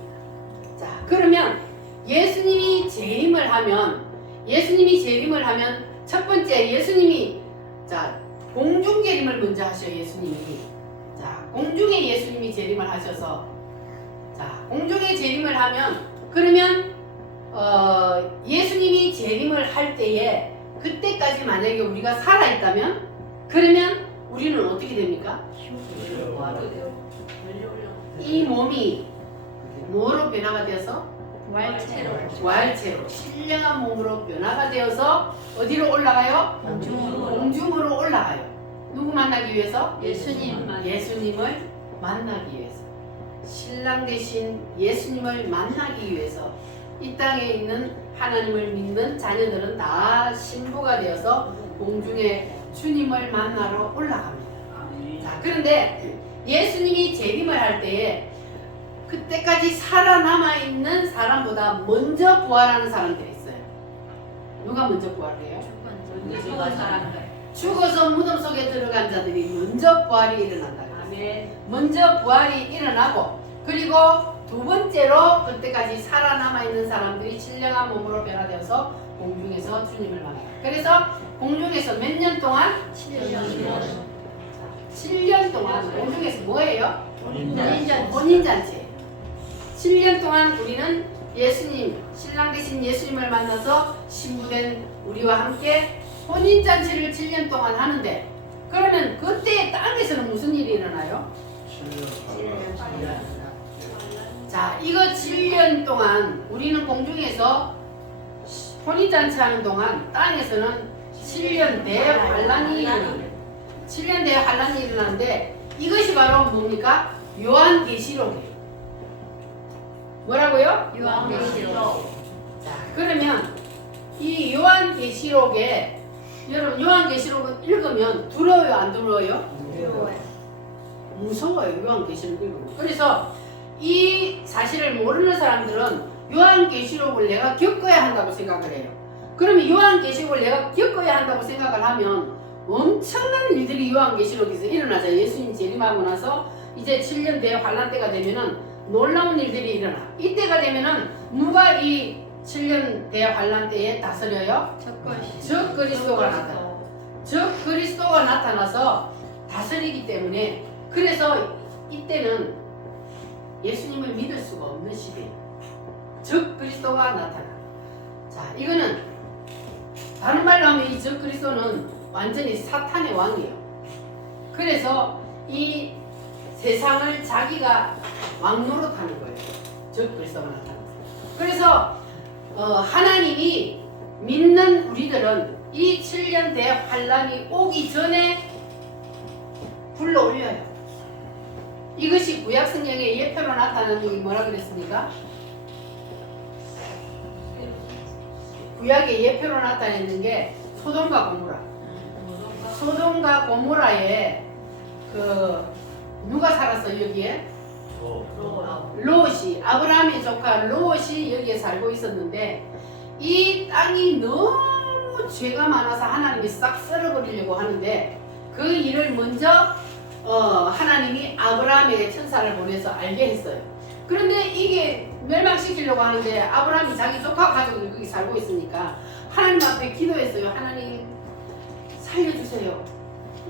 자, 그러면 예수님이 재림을 하면 첫 번째 예수님이 자 공중 재림을 먼저 하셔요. 예수님이 자 공중에 예수님이 재림을 하셔서 자 공중에 재림을 하면 그러면 예수님이 재림을 할 때에 그때까지 만약에 우리가 살아있다면 그러면 우리는 어떻게 됩니까? 이 몸이 뭐로 변화가 되어서? 부활체로 신령한 몸으로 변화가 되어서 어디로 올라가요? 공중으로 올라가요. 누구 만나기 위해서? 예수님을 만나기 위해서 신랑 되신 예수님을 만나기 위해서 이 땅에 있는 하나님을 믿는 자녀들은 다 신부가 되어서 공중에 주님을 만나러 올라갑니다. 자, 그런데 예수님이 재림을 할 때에 그때까지 살아남아 있는 사람보다 먼저 부활하는 사람들이 있어요. 누가 먼저 부활해요? 죽어서 무덤 속에 들어간 자들이 먼저 부활이 일어난다. 먼저 부활이 일어나고 그리고 두 번째로 그때까지 살아남아 있는 사람들이 신령한 몸으로 변화되어서 공중에서 주님을 만나요. 그래서 공중에서 몇 년 동안? 7년 동안 공중에서 뭐예요? 혼인잔치. 7년 동안 우리는 예수님, 신랑 되신 예수님을 만나서 신부된 우리와 함께 혼인잔치를 7년 동안 하는데 그러면 그때 땅에서는 무슨 일이 일어나요? 자, 이거 7년 동안 우리는 공중에서 혼인잔치 하는 동안 땅에서는 7년 대환란이 일어납니다. 7년 대환란이 일어나는데 이것이 바로 뭡니까? 요한계시록이에요. 뭐라고요? 자, 그러면 이 요한계시록에 여러분 요한계시록을 읽으면 두려워요, 안 두려워요? 무서워요, 요한계시록 읽으면. 그래서 이 사실을 모르는 사람들은 요한계시록을 내가 겪어야 한다고 생각을 해요. 그러면 요한계시록을 내가 겪어야 한다고 생각을 하면 엄청난 일들이 요한계시록에서 일어나죠. 예수님 재림하고 나서 이제 7년 대환란 때가 되면은 놀라운 일들이 일어나. 이때가 되면은 누가 이 7년 대환란 때에 다스려요? 적 그리스도가 나타나. 적 그리스도가 나타나서 다스리기 때문에 그래서 이때는 예수님을 믿을 수가 없는 시대예요. 적 그리스도가 나타나. 자, 이거는 다른 말로 하면 이 적 그리스도는 완전히 사탄의 왕이에요. 그래서 이 세상을 자기가 왕노릇하는 거예요. 적 그리스도가 나타나. 그래서 하나님이 믿는 우리들은 이 7년 대환란이 오기 전에 불러 올려요. 이것이 구약 성경의 예표로 나타나는 게 뭐라 그랬습니까? 구약의 예표로 나타내는 게 소돔과 고모라. 소돔과 고모라에 누가 살았어요 여기에? 롯이 아브라함의 조카 롯이 여기에 살고 있었는데 이 땅이 너무 죄가 많아서 하나님이 싹 썰어버리려고 하는데 그 일을 먼저 하나님이 아브라함에게 천사를 보내서 알게 했어요. 그런데 이게 멸망시키려고 하는데 아브라함이 자기 조카 가족이 거기 살고 있으니까 하나님 앞에 기도했어요. 하나님 살려주세요.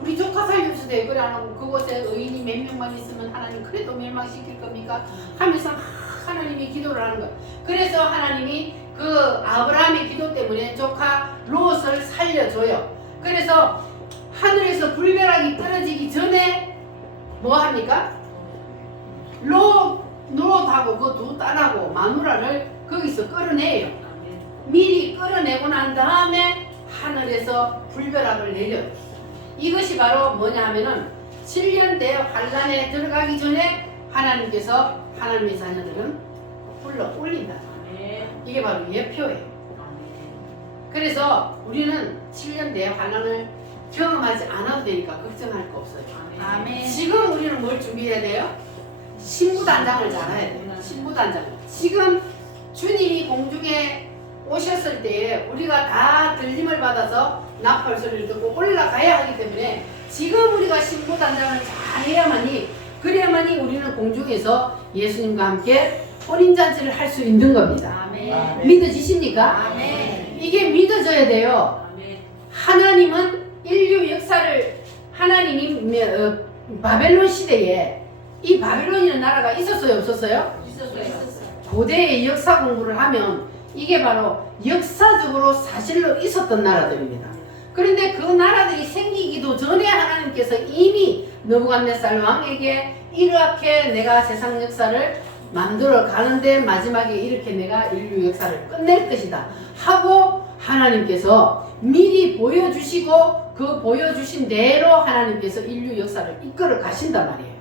우리 조카 살려주세요. 그래 안 하고 그곳에 의인이 몇 명만 있으면 하나님 그래도 멸망시킬 겁니까? 하면서 막 하나님이 기도를 하는 거예요. 그래서 하나님이 그 아브라함의 기도 때문에 조카 롯을 살려줘요. 그래서 하늘에서 불벼락이 떨어지기 전에 뭐 합니까? 롯하고 그 두 딸하고 마누라를 거기서 끌어내요. 미리 끌어내고 난 다음에 하늘에서 불벼락을 내려요. 이것이 바로 뭐냐 하면은 7년 대 환란에 들어가기 전에 하나님께서 하나님의 자녀들은 불러 올린다. 이게 바로 예표예요. 그래서 우리는 7년 대 환란을 경험하지 않아도 되니까 걱정할 거 없어요. 아멘. 지금 우리는 뭘 준비해야 돼요? 신부단장을 잘 해야 돼요. 신부단장. 지금 주님이 공중에 오셨을 때에 우리가 다 들림을 받아서 나팔 소리를 듣고 올라가야 하기 때문에 지금 우리가 신부단장을 잘 해야만이 그래야만이 우리는 공중에서 예수님과 함께 혼인잔치를 할 수 있는 겁니다. 아멘. 믿어지십니까? 아멘. 이게 믿어져야 돼요. 하나님은 인류 역사를 하나님이 바벨론 시대에 이 바벨론이라는 나라가 있었어요, 없었어요? 있었어요. 고대의 역사 공부를 하면 이게 바로 역사적으로 사실로 있었던 나라들입니다. 그런데 그 나라들이 생기기도 전에 하나님께서 이미 느부갓네살 왕에게 이렇게 내가 세상 역사를 만들어 가는데 마지막에 이렇게 내가 인류 역사를 끝낼 것이다 하고 하나님께서 미리 보여주시고 그 보여주신 대로 하나님께서 인류 역사를 이끌어 가신단 말이에요.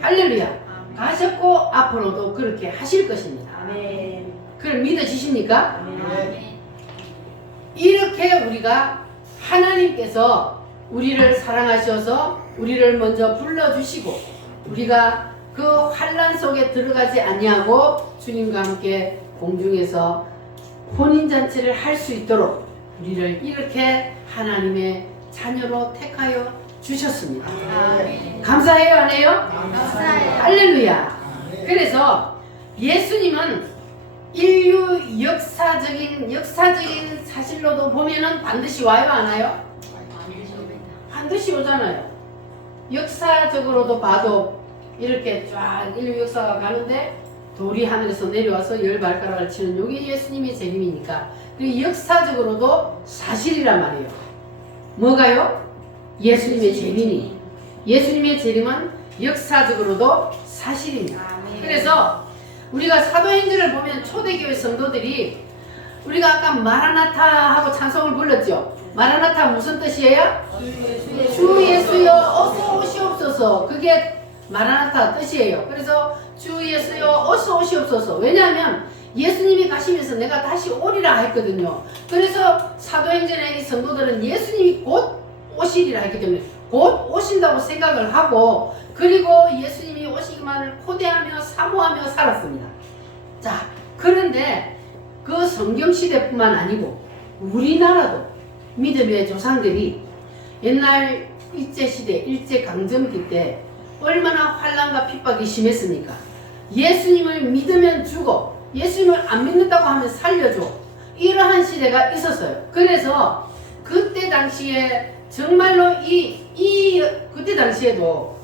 할렐루야. 가셨고 앞으로도 그렇게 하실 것입니다. 아멘. 그걸 믿어지십니까? 아멘. 이렇게 우리가 하나님께서 우리를 사랑하셔서 우리를 먼저 불러주시고 우리가 그 환란 속에 들어가지 아니하고 주님과 함께 공중에서 혼인잔치를 할 수 있도록 우리를 이렇게 하나님의 자녀로 택하여 주셨습니다. 아멘. 감사해요, 안 해요? 감사해요. 할렐루야. 그래서 예수님은 인류 역사적인 사실로도 보면은 반드시 와요, 안 와요? 반드시 오잖아요. 역사적으로도 봐도 이렇게 쫙 인류 역사가 가는데 돌이 하늘에서 내려와서 열 발가락을 치는 요게 예수님의 재림이니까 그 역사적으로도 사실이란 말이에요. 뭐가요? 예수님의 재림이. 예수님의 재림은 역사적으로도 사실입니다. 아멘. 그래서 우리가 사도행전을 보면 초대교회 성도들이 우리가 아까 마라나타 하고 찬송을 불렀죠. 마라나타 무슨 뜻이에요? 주 예수여 어서 오시옵소서. 그게 마라나타 뜻이에요. 그래서 주 예수여 어서 오시옵소서. 왜냐하면 예수님이 가시면서 내가 다시 오리라 했거든요. 그래서 사도행전의 이 성도들은 예수님이 곧 오시리라 했기 때문에 곧 오신다고 생각을 하고 그리고 예수님이 오시기만을 고대하며 사모하며 살았습니다. 자, 그런데 그 성경시대뿐만 아니고 우리나라도 믿음의 조상들이 옛날 일제시대, 일제강점기 때 얼마나 환난과 핍박이 심했습니까? 예수님을 믿으면 주고 예수님을 안 믿는다고 하면 살려줘. 이러한 시대가 있었어요. 그래서 그때 당시에 정말로 그때 당시에도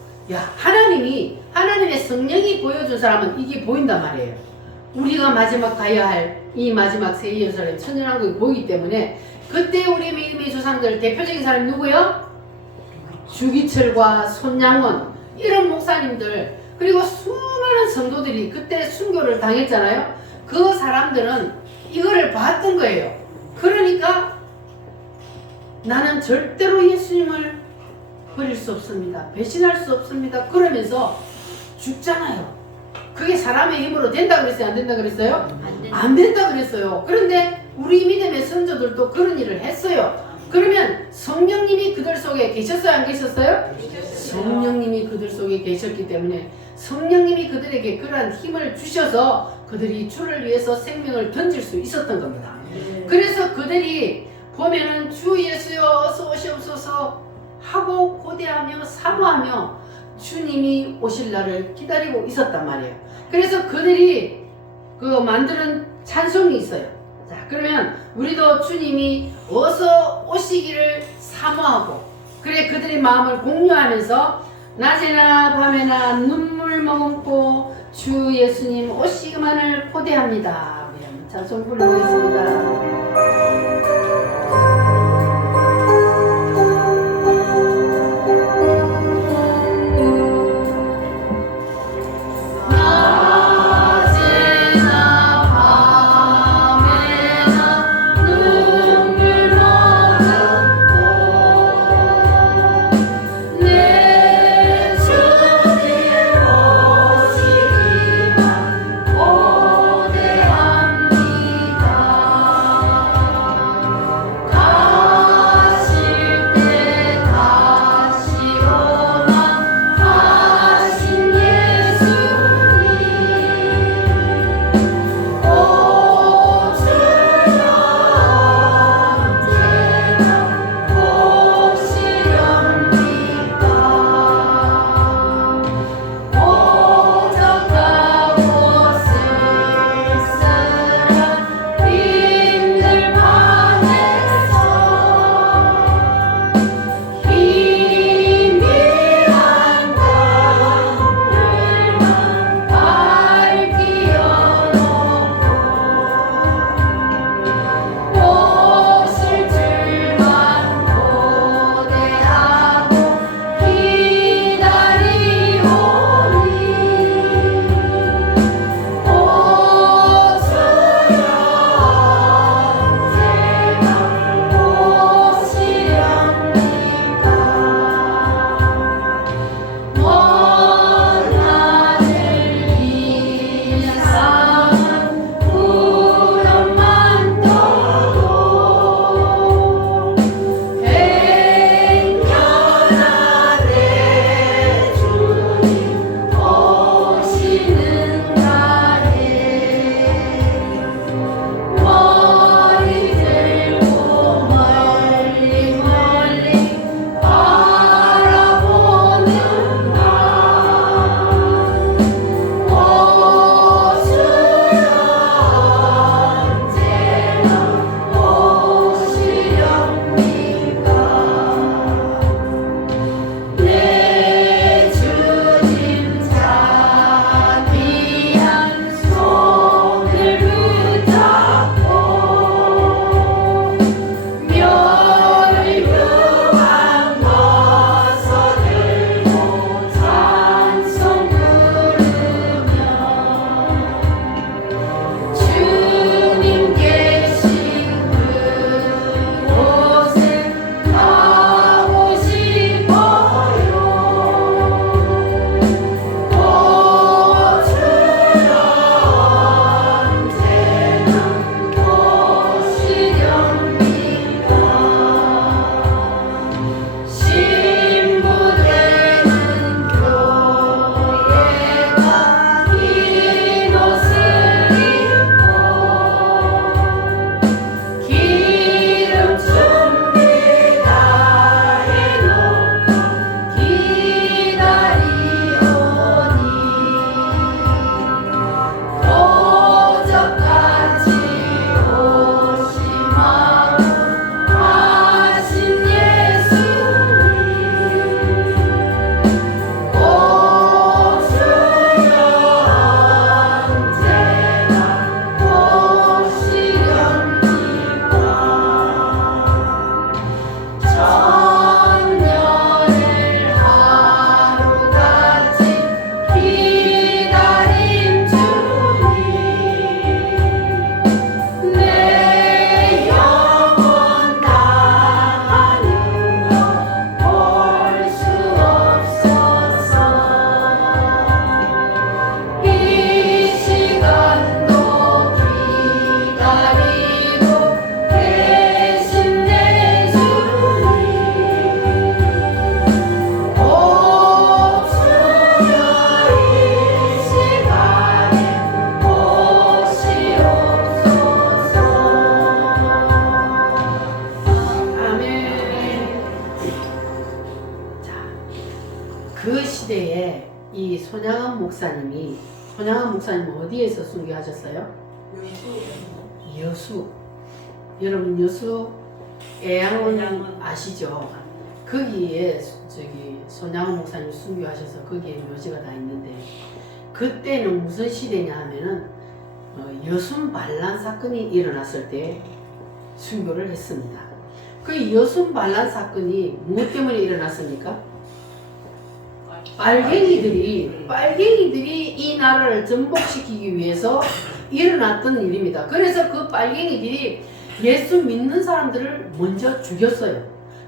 하나님의 성령이 보여준 사람은 이게 보인단 말이에요. 우리가 마지막 가야 할 이 마지막 새 예루살렘 천년왕국이 보이기 때문에 그때 우리 믿음의 조상들 대표적인 사람이 누구요? 주기철과 손양원 이런 목사님들 그리고 수많은 성도들이 그때 순교를 당했잖아요. 그 사람들은 이거를 봤던 거예요. 그러니까 나는 절대로 예수님을 버릴 수 없습니다. 배신할 수 없습니다. 그러면서 죽잖아요. 그게 사람의 힘으로 된다 그랬어요? 안 된다 그랬어요? 안 된다 그랬어요. 그런데 우리 믿음의 선조들도 그런 일을 했어요. 그러면 성령님이 그들 속에 계셨어요? 안 계셨어요? 성령님이 그들 속에 계셨기 때문에 성령님이 그들에게 그러한 힘을 주셔서 그들이 주를 위해서 생명을 던질 수 있었던 겁니다. 그래서 그들이 보면은 주 예수여 어서 오시옵소서 하고 고대하며 사모하며 주님이 오실 날을 기다리고 있었단 말이에요. 그래서 그들이 그 만드는 찬송이 있어요. 자, 그러면 우리도 주님이 어서 오시기를 사모하고 그래 그들의 마음을 공유하면서 낮에나 밤에나 눈물 머금고 주 예수님 오시기만을 포대합니다. 우리 한번 찬송 부르겠습니다. 손양한 목사님은 어디에서 순교하셨어요? 여수. 여러분 여수 애양원 아시죠? 거기에 저기 손양호 목사님 순교하셔서 거기에 묘지가 다 있는데 그때는 무슨 시대냐 하면은 여순 반란 사건이 일어났을 때 순교를 했습니다. 그 여순 반란 사건이 무엇 때문에 일어났습니까? 빨갱이들이 이 나라를 전복시키기 위해서 일어났던 일입니다. 그래서 그 빨갱이들이 예수 믿는 사람들을 먼저 죽였어요.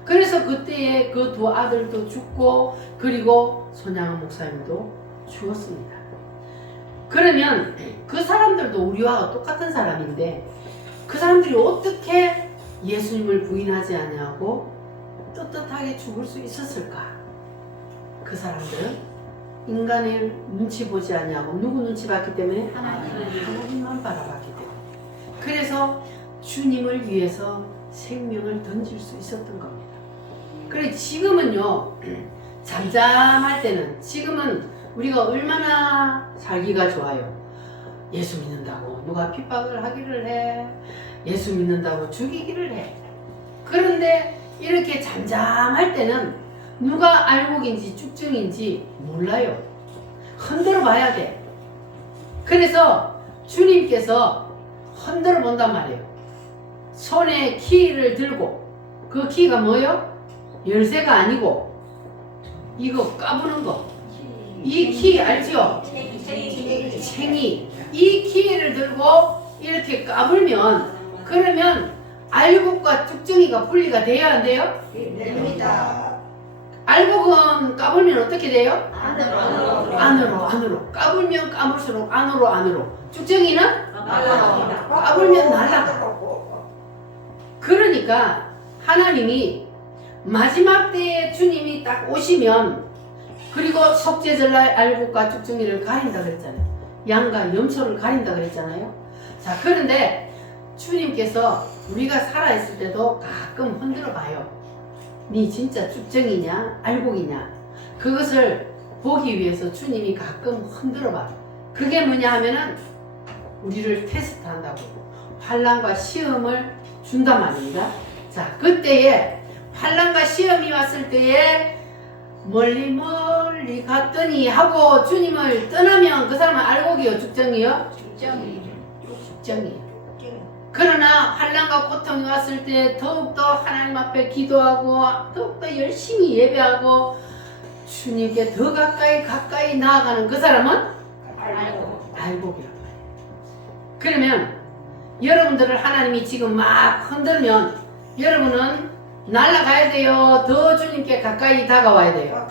그래서 그때에 그 두 아들도 죽고 그리고 손양호 목사님도 죽었습니다. 그러면 그 사람들도 우리와 똑같은 사람인데 그 사람들이 어떻게 예수님을 부인하지 않냐고 떳떳하게 죽을 수 있었을까? 그 사람들은 인간의 눈치 보지 않냐고 누구 눈치 봤기 때문에? 하나님만 바라봤기 때문에. 그래서 주님을 위해서 생명을 던질 수 있었던 겁니다. 그래 지금은요 잠잠할 때는 지금은 우리가 얼마나 살기가 좋아요. 예수 믿는다고 누가 핍박을 하기를 해. 예수 믿는다고 죽이기를 해. 그런데 이렇게 잠잠할 때는 누가 알곡인지 쭉증인지 몰라요. 흔들어 봐야 돼. 그래서 주님께서 흔들어 본단 말이에요. 손에 키를 들고 그 키가 뭐요? 열쇠가 아니고 이거 까부는 거. 이 키 알지요? 챙이. 이 키를 들고 이렇게 까불면 그러면 알곡과 쭉증이가 분리가 돼야 안 돼요? 됩니다. 알곡은 까불면 어떻게 돼요? 안으로. 안으로. 까불면 까불수록 안으로. 쭉증이는 날아갑니다. 까불면 날아가. 그러니까 하나님이 마지막 때에 주님이 딱 오시면 그리고 속죄절날 알곡과 쭉증이를 가린다 그랬잖아요. 양과 염소를 가린다 그랬잖아요. 자, 그런데 주님께서 우리가 살아있을 때도 가끔 흔들어 봐요. 니 진짜 쭉증이냐 알곡이냐 그것을 보기 위해서 주님이 가끔 흔들어 봐요. 그게 뭐냐 하면은 우리를 테스트 한다고 환난과 시험을 준단 말입니다. 자, 그때에 환난과 시험이 왔을 때에 멀리 갔더니 하고 주님을 떠나면 그 사람은 알곡이요 쭉정이요? 쭉정이에요. 그러나 환난과 고통이 왔을 때 더욱더 하나님 앞에 기도하고 더욱더 열심히 예배하고 주님께 더 가까이 나아가는 그 사람은 알곡이란 말이에요. 그러면 여러분들을 하나님이 지금 막 흔들면 여러분은 날아가야 돼요. 더 주님께 가까이 다가와야 돼요.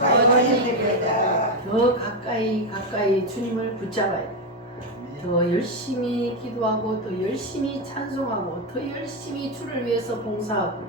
더 가까이 주님을 붙잡아야 돼요. 더 열심히 기도하고 더 열심히 찬송하고 더 열심히 주를 위해서 봉사하고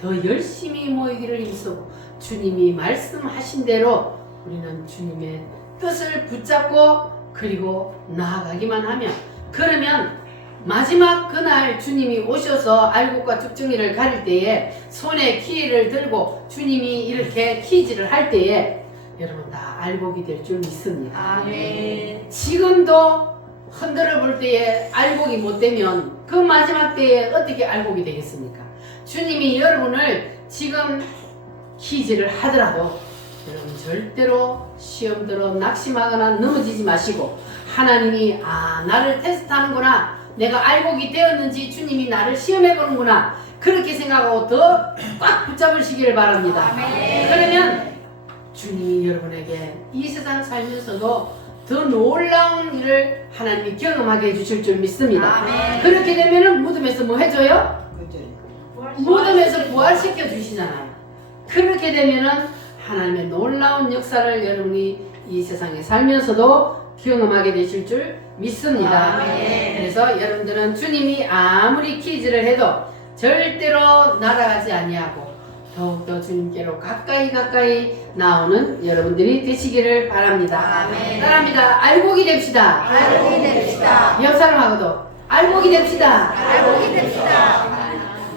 더 열심히 모이기를 힘쓰고 주님이 말씀하신 대로 우리는 주님의 뜻을 붙잡고 그리고 나아가기만 하면 그러면 마지막 그날 주님이 오셔서 알곡과 쭉증이를 가릴 때에 손에 키를 들고 주님이 이렇게 키질을 할 때에 여러분 다 알곡이 될 줄 믿습니다. 아멘. 지금도 흔들어 볼 때에 알곡이 못 되면 그 마지막 때에 어떻게 알곡이 되겠습니까? 주님이 여러분을 지금 키질을 하더라도 여러분 절대로 시험 들어 낙심하거나 넘어지지 마시고 하나님이 나를 테스트하는구나 내가 알곡이 되었는지 주님이 나를 시험해 보는구나 그렇게 생각하고 더 꽉 붙잡으시기를 바랍니다. 아멘. 그러면 주님이 여러분에게 이 세상 살면서도 더 놀라운 일을 하나님이 경험하게 해주실 줄 믿습니다. 아멘. 그렇게 되면 무덤에서 뭐 해줘요? 무덤에서 부활시켜 주시잖아요. 그렇게 되면은 하나님의 놀라운 역사를 여러분이 이 세상에 살면서도 경험하게 되실 줄 믿습니다. 아멘. 그래서 여러분들은 주님이 아무리 키즈를 해도 절대로 날아가지 아니하고 더욱더 주님께로 가까이 나오는 여러분들이 되시기를 바랍니다. 아멘. 따라합니다. 알곡이 됩시다. 알곡이 됩시다. 옆 사람하고도 알곡이 됩시다. 알곡이 됩시다.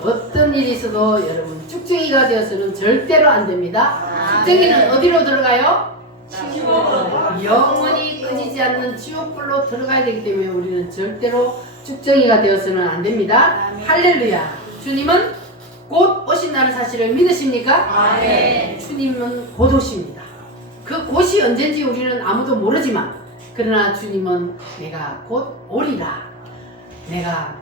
어떤 일이 있어도 여러분 쭉증이가 되어서는 절대로 안 됩니다. 아멘. 쭉증이는 어디로 들어가요? 지옥으로. 영원히 끊이지 않는 지옥불로 들어가야 되기 때문에 우리는 절대로 쭉증이가 되어서는 안 됩니다. 아멘. 할렐루야. 주님은 곧 오신다는 사실을 믿으십니까? 아멘. 주님은 곧 오십니다. 그 곧이 언젠지 우리는 아무도 모르지만 그러나 주님은 내가 곧 오리라. 내가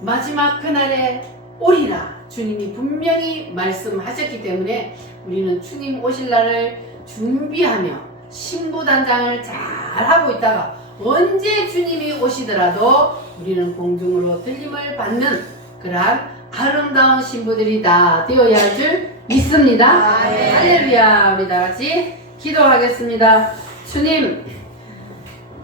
마지막 그날에 오리라. 주님이 분명히 말씀하셨기 때문에 우리는 주님 오실 날을 준비하며 신부단장을 잘 하고 있다가 언제 주님이 오시더라도 우리는 공중으로 들림을 받는 그러한 아름다운 신부들이 다 되어야 할 줄 믿습니다. 아멘. 할렐루야. 우리 다 같이 기도하겠습니다.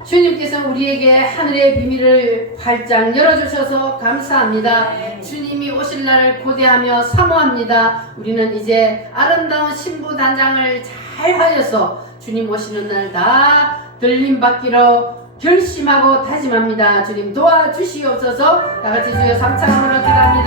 주님께서 우리에게 하늘의 비밀을 활짝 열어주셔서 감사합니다. 네. 주님이 오실 날을 고대하며 사모합니다. 우리는 이제 아름다운 신부 단장을 잘 하여서 주님 오시는 날 다 들림받기로 결심하고 다짐합니다. 주님 도와주시옵소서. 다 같이 주여 삼창함으로 기도합니다.